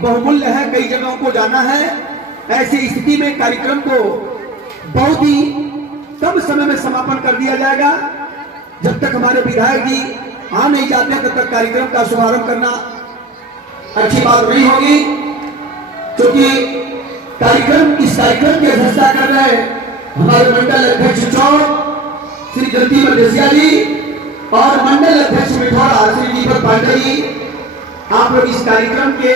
बहुमूल्य है, कई जगहों को जाना है। ऐसी स्थिति में कार्यक्रम को बहुत ही कम समय में समापन कर दिया जाएगा। जब तक हमारे विधायक जी आ नहीं जाते तब तक कार्यक्रम का शुभारंभ करना अच्छी बात नहीं होगी, क्योंकि इस कार्यक्रम की अध्यक्षता कर रहे हमारे मंडल अध्यक्ष चौक श्री जगदीप मदेसिया जी और मंडल अध्यक्ष मिठौरा श्री दीपक पांडे जी। आप लोग इस कार्यक्रम की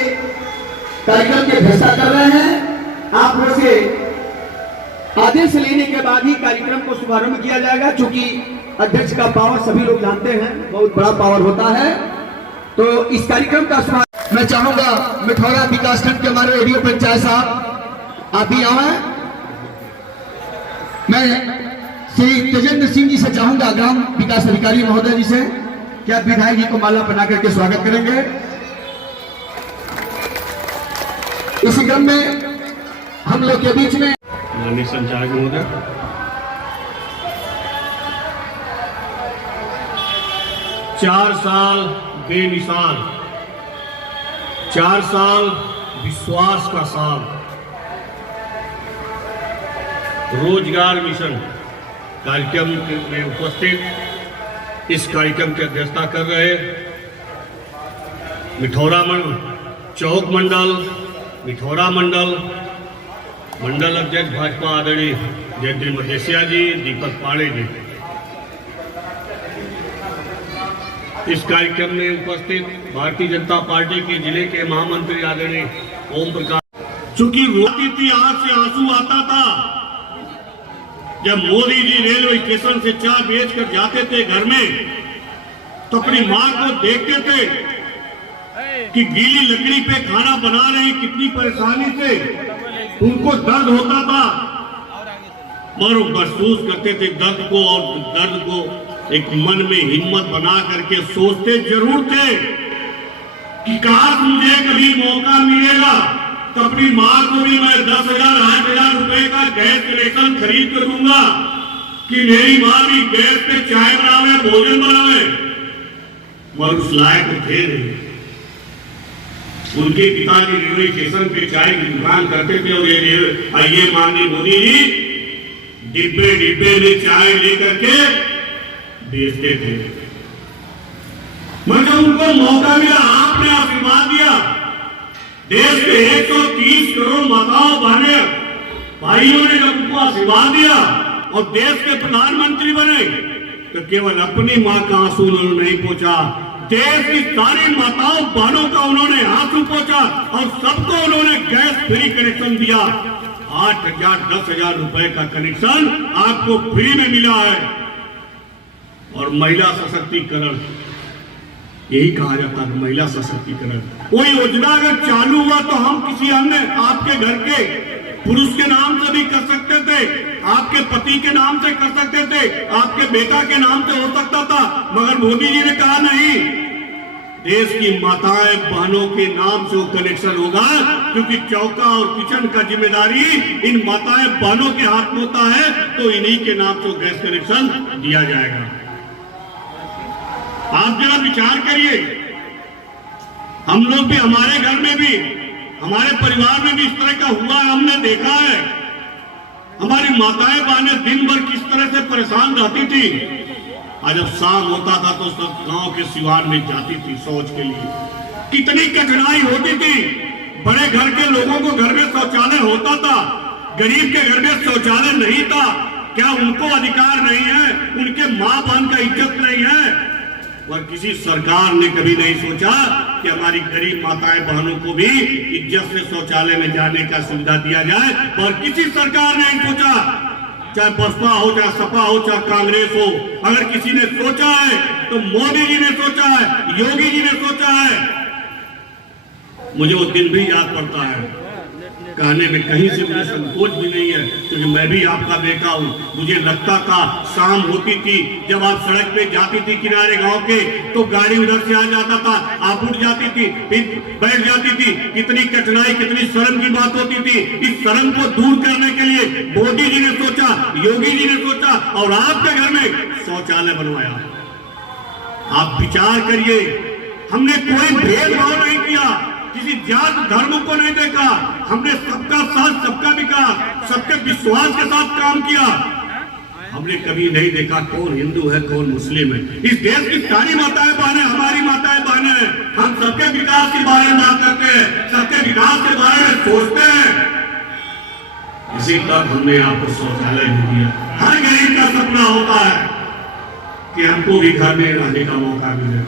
अध्यक्षता कर रहे हैं। आप लोग से आदेश लेने के बाद ही कार्यक्रम को शुभारंभ किया जाएगा, क्योंकि अध्यक्ष का पावर सभी लोग जानते हैं, बहुत बड़ा पावर होता है। तो इस कार्यक्रम का शुभारंभ मैं चाहूंगा मिठौरा विकासखंड के हमारे रेडियो पंचायत साहब आप भी आए। मैं श्री तेजेंद्र सिंह जी से चाहूंगा, ग्राम विकास अधिकारी महोदय जी से, कि आप विधायक जी को माला पहना करके स्वागत करेंगे। इसी क्रम में हम लोग के बीच में माननीय संचालक महोदय, चार साल बेमिसाल, 4 साल विश्वास का साल, रोजगार मिशन कार्यक्रम में उपस्थित इस कार्यक्रम की अध्यक्षता कर रहे मिठौरा चौक मिठौरा मंडल अध्यक्ष भाजपा आदरणीय जगदीप मदेसिया जी, दीपक पांडे जी, इस कार्यक्रम में उपस्थित भारतीय जनता पार्टी के जिले के महामंत्री आदरणीय ओम प्रकाश। चूंकि रोती थी आंख से आंसू आता था जब मोदी जी रेलवे स्टेशन से चाय बेचकर जाते थे घर में, तो अपनी मां को देखते थे कि गीली लकड़ी पे खाना बना रही, कितनी परेशानी से उनको दर्द होता था, मगर वो महसूस करते थे दर्द को, और दर्द को एक मन में हिम्मत बना करके सोचते जरूर थे कि काश मुझे कभी मौका मिलेगा तो अपनी मां को भी मैं 10,000 8,000 रुपए का गैस कनेक्शन खरीद कर दूंगा कि मेरी मां भी गैस पे चाय बनावे, भोजन बनावे। मगर उस लायक थे नहीं। उनके पिताजी रेलवे स्टेशन पे चाय की दुकान करते थे और ये माननीय मोदी जी डिब्बे में चाय लेकर के बेचते थे। मगर उनको मौका मिला, आपने आशीर्वाद दिया, देश के 130 करोड़ माताओं बहनें भाइयों ने जब उनको आशीर्वाद दिया और देश के प्रधानमंत्री बने, तो केवल अपनी मां का आंसू उन्होंने नहीं पहुंचा, देश की सारी माताओं बहनों का उन्होंने आंसू पहुंचा और सबको उन्होंने गैस फ्री कनेक्शन दिया। 8,000 10,000 रुपए का कनेक्शन आपको फ्री में मिला है। और महिला सशक्तिकरण, यही कहा जाता है महिला सशक्तिकरण। कोई योजना अगर चालू हुआ तो हम किसी अन्य आपके घर के पुरुष के नाम से भी कर सकते थे, आपके पति के नाम से कर सकते थे, आपके बेटा के नाम से हो सकता था, मगर मोदी जी ने कहा नहीं, देश की माताएं बहनों के नाम से वो कनेक्शन होगा, क्योंकि चौका और किचन का जिम्मेदारी इन माताएं बहनों के हाथ में होता है, तो इन्हीं के नाम से गैस कनेक्शन दिया जाएगा। आप जरा विचार करिए, हम लोग भी, हमारे घर में भी, हमारे परिवार में भी इस तरह का हुआ है, हमने देखा है। हमारी माताएं बहनें दिन भर किस तरह से परेशान रहती थी, और जब शाम होता था तो सब गांव के सिवान में जाती थी शौच के लिए। कितनी कठिनाई होती थी। बड़े घर के लोगों को घर में शौचालय होता था, गरीब के घर में शौचालय नहीं था। क्या उनको अधिकार नहीं है? उनके मां बहन का इज्जत नहीं है? और किसी सरकार ने कभी नहीं सोचा कि हमारी गरीब माताएं बहनों को भी इज्जत से शौचालय में जाने का सुविधा दिया जाए, और किसी सरकार ने नहीं सोचा, चाहे बसपा हो, चाहे सपा हो, चाहे कांग्रेस हो। अगर किसी ने सोचा है तो मोदी जी ने सोचा है, योगी जी ने सोचा है। मुझे वो दिन भी याद पड़ता है, कहने में कहीं से मुझे संकोच भी नहीं है, क्योंकि मैं भी आपका बेटा हूँ। मुझे लगता था, शाम होती थी जब आप सड़क पे जाती थी किनारे गांव के, तो गाड़ी उधर से आ जाता था, आप उठ जाती थी, फिर बैठ जाती थी। कितनी कठिनाई, कितनी शर्म की बात होती थी। इस शर्म को दूर करने के लिए मोदी जी ने सोचा, योगी जी ने सोचा, और आपके घर में शौचालय बनवाया। आप विचार करिए, हमने कोई भेदभाव नहीं किया। किसी जात धर्म को नहीं देखा। हमने सबका साथ, सबका विकास, सबके विश्वास के साथ काम किया। हमने कभी नहीं देखा कौन हिंदू है कौन मुस्लिम है। इस देश की सारी माताएं बहनें हमारी माताएं बहनें हैं। हम सबके विकास के बारे में बात करते हैं, सबके विकास के बारे में सोचते हैं। इसी तक हमने आपको शौचालय भी दिया। हर गरीब का सपना होता है कि हमको भी घर में रहने का मौका मिले,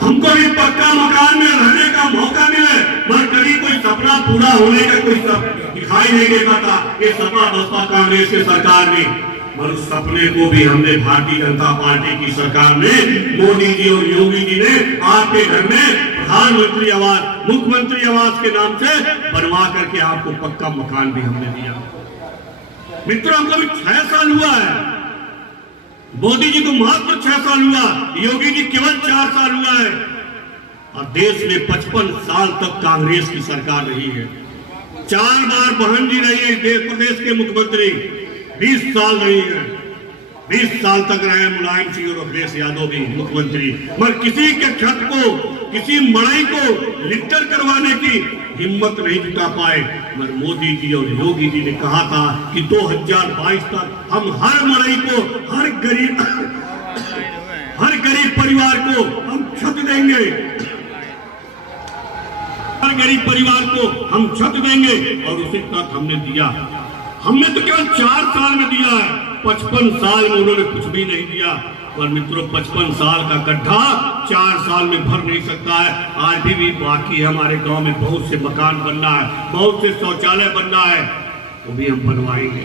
हमको भी पक्का मकान में रहने का मौका मिले। मगर कभी कोई सपना पूरा होने का कोई दिखाई नहीं देता था। ये सपना बसपा कांग्रेस के सरकार ने, मगर उस सपने को भी हमने भारतीय जनता पार्टी की सरकार ने, मोदी जी और योगी जी ने आपके घर में प्रधानमंत्री आवास, मुख्यमंत्री आवास के नाम से बनवा करके आपको पक्का मकान भी हमने दिया। मित्रों, हमको भी 6 साल हुआ है। मोदी जी को मात्र 6 साल हुआ, योगी जी केवल 4 साल हुआ है। और देश में 55 साल तक कांग्रेस की सरकार रही है। 4 बार बहन जी रही है देश प्रदेश के मुख्यमंत्री, 20 साल रही है। 20 साल तक रहे मुलायम सिंह और अखिलेश यादव भी मुख्यमंत्री, मगर किसी के छत को, किसी मड़ई को लिफ्टर करवाने की हिम्मत नहीं जुटा पाए। मगर मोदी जी और योगी जी ने कहा था कि 2022 तक हम हर मड़ई को, हर गरीब परिवार को हम छत देंगे, हर गरीब परिवार को हम छत देंगे। और उसी तक हमने दिया। हमने तो केवल 4 साल में दिया है, 55 साल में उन्होंने कुछ भी नहीं दिया। और मित्रों, 55 साल का गड्ढा 4 साल में भर नहीं सकता है। आज भी बाकी है। हमारे गांव में बहुत से मकान बनना है, बहुत से शौचालय बनना है, वो भी हम बनवाएंगे।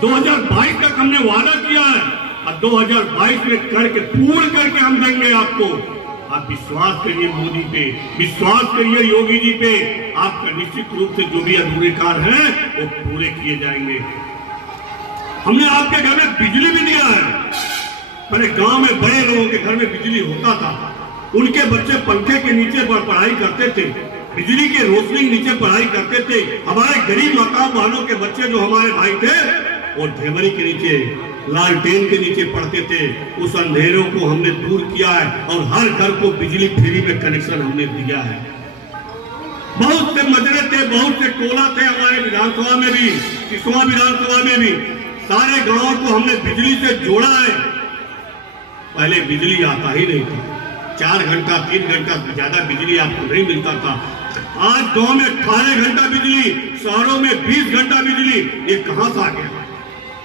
2022 तक हमने वादा किया है और 2022 में करके पूर्ण करके हम देंगे आपको। आप विश्वास करिए मोदी पे, विश्वास करिए योगी जी पे। आपका निश्चित रूप से जो भी अधूरे कार्य हैं वो पूरे किए जाएंगे। हमने आपके घर में बिजली भी दिया है। पहले गांव में बड़े लोगों के घर में बिजली होता था, उनके बच्चे पंखे के नीचे पढ़ाई करते थे, बिजली के रोशनी के नीचे पढ़ाई करते थे। हमारे गरीब माता बहनों के बच्चे जो हमारे भाई थे वो ढेमरी के नीचे, लालटेन के नीचे पढ़ते थे। उस अंधेरों को हमने दूर किया है और हर घर को बिजली फ्री में कनेक्शन हमने दिया है। बहुत से मजरे थे, बहुत से टोला थे हमारे विधानसभा में भी, किसवा विधानसभा में भी। सारे गांवों को हमने बिजली से जोड़ा है। पहले बिजली आता ही नहीं था, 4 घंटा 3 घंटा से ज्यादा बिजली आपको नहीं मिलता था। आज गांव में 18 घंटा बिजली, शहरों में 20 घंटा बिजली। ये कहां से आ गया?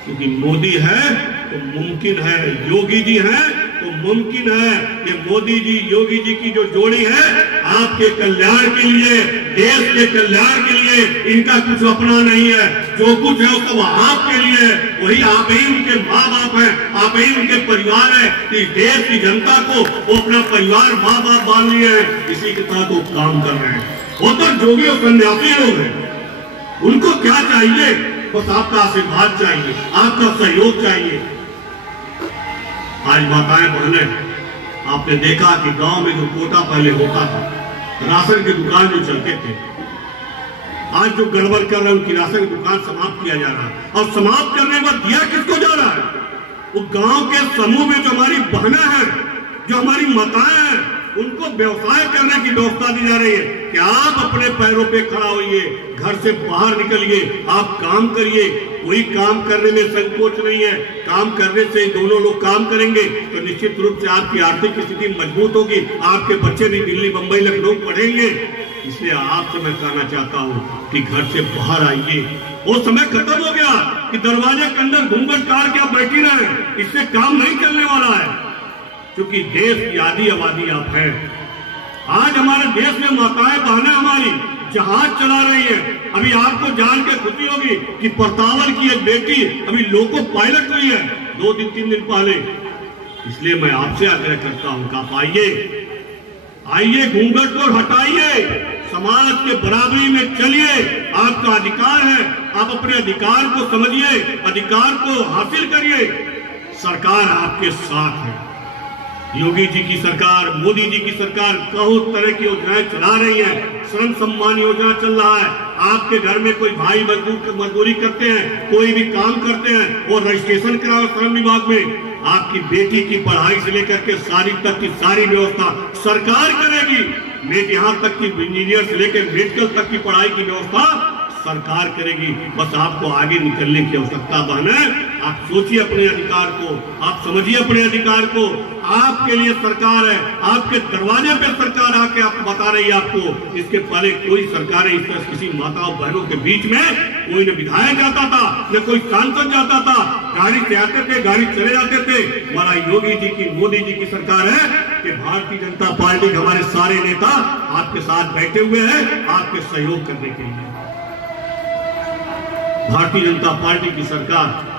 क्योंकि मोदी है तो मुमकिन है, योगी जी हैं तो मुमकिन है। ये मोदी जी योगी जी की जो जोड़ी है आपके कल्याण के लिए, देश के कल्याण के लिए, इनका कुछ अपना नहीं है। जो कुछ है वो सब आपके लिए। वही आप ही उनके माँ बाप हैं, आप ही उनके परिवार है। इस देश की जनता को वो अपना परिवार माँ बाप मान लिए हैं, इसी के साथ वो काम कर रहे हैं। वो तो जोगी और सन्यासी लोग हैं, उनको क्या चाहिए? बस आपका आशीर्वाद चाहिए, आपका सहयोग चाहिए। आज माताएं बहनें, आपने देखा कि गांव में जो कोटा पहले होता था, राशन की दुकान जो चलते थे, आज जो गड़बड़ कर रहे हैं उनकी राशन की दुकान समाप्त किया जा रहा है। और समाप्त करने के बाद दिया किसको जा रहा है? वो गांव के समूह में जो हमारी बहनें हैं, जो हमारी माताएं हैं, उनको व्यवसाय करने की व्यवस्था दी जा रही है कि आप अपने पैरों पे खड़ा होइए, घर से बाहर निकलिए, आप काम करिए। कोई काम करने में संकोच नहीं है। काम करने से दोनों लोग काम करेंगे तो निश्चित रूप से आपकी आर्थिक स्थिति मजबूत होगी, आपके बच्चे भी दिल्ली, मुंबई, लखनऊ पढ़ेंगे। इसलिए आपसे मैं कहना चाहता हूँ कि घर से बाहर आइए। वो समय खत्म हो गया कि दरवाजे के अंदर घूंघट काट के आप बैठी रहे, इससे काम नहीं चलने वाला है। क्योंकि देश की आधी आबादी आप हैं। आज हमारे देश में माताएं बहनें हमारी जहाज चला रही है। अभी आपको जान के खुशी होगी कि परतावल की एक बेटी अभी लोको पायलट हुई है 2-3 दिन पहले। इसलिए मैं आपसे आग्रह करता हूं कि आप आइए, घूंघट को हटाइए, समाज के बराबरी में चलिए। आपका अधिकार है, आप अपने अधिकार को समझिए, अधिकार को हासिल करिए। सरकार आपके साथ है। योगी जी की सरकार, मोदी जी की सरकार बहुत तरह की योजनाएं चला रही है। श्रम सम्मान योजना चल रहा है। आपके घर में कोई भाई मजदूरी करते हैं, कोई भी काम करते हैं, वो रजिस्ट्रेशन कराओ श्रम विभाग में। आपकी बेटी की पढ़ाई से लेकर के सारी तक की सारी व्यवस्था सरकार करेगी। यहाँ तक की इंजीनियर से लेकर मेडिकल तक की पढ़ाई की व्यवस्था सरकार करेगी। बस आपको आगे निकलने की आवश्यकता बहन। आप सोचिए अपने अधिकार को, आप समझिए अपने अधिकार को। आपके लिए सरकार है, आपके दरवाजे पे सरकार आके आप बता रही है आपको। इसके पहले कोई सरकार इस तरह किसी माताओं बहनों के बीच में कोई न विधायक जाता था, न कोई सांसद जाता था। गाड़ी से आते थे, गाड़ी चले जाते थे। हमारा योगी जी की, मोदी जी की सरकार है कि भारतीय जनता पार्टी के हमारे सारे नेता आपके साथ बैठे हुए हैं आपके सहयोग करने के लिए। भारतीय जनता पार्टी की सरकार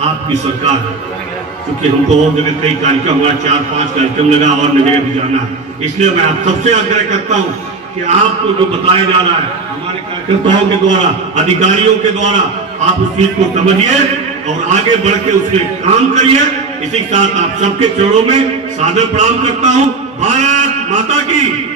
आपकी सरकार है। क्योंकि हमको और जगह कई कार्यक्रम, हमारा 4-5 कार्यक्रम लगा और नई जगह भी जाना है। इसलिए मैं आप सबसे आग्रह करता हूं कि आपको जो बताया जा रहा है हमारे कार्यकर्ताओं के द्वारा, अधिकारियों के द्वारा, आप उस चीज को समझिए और आगे बढ़ के उसमें काम करिए। इसी के साथ आप सबके चरणों में सादर प्रणाम करता हूं। भारत माता की।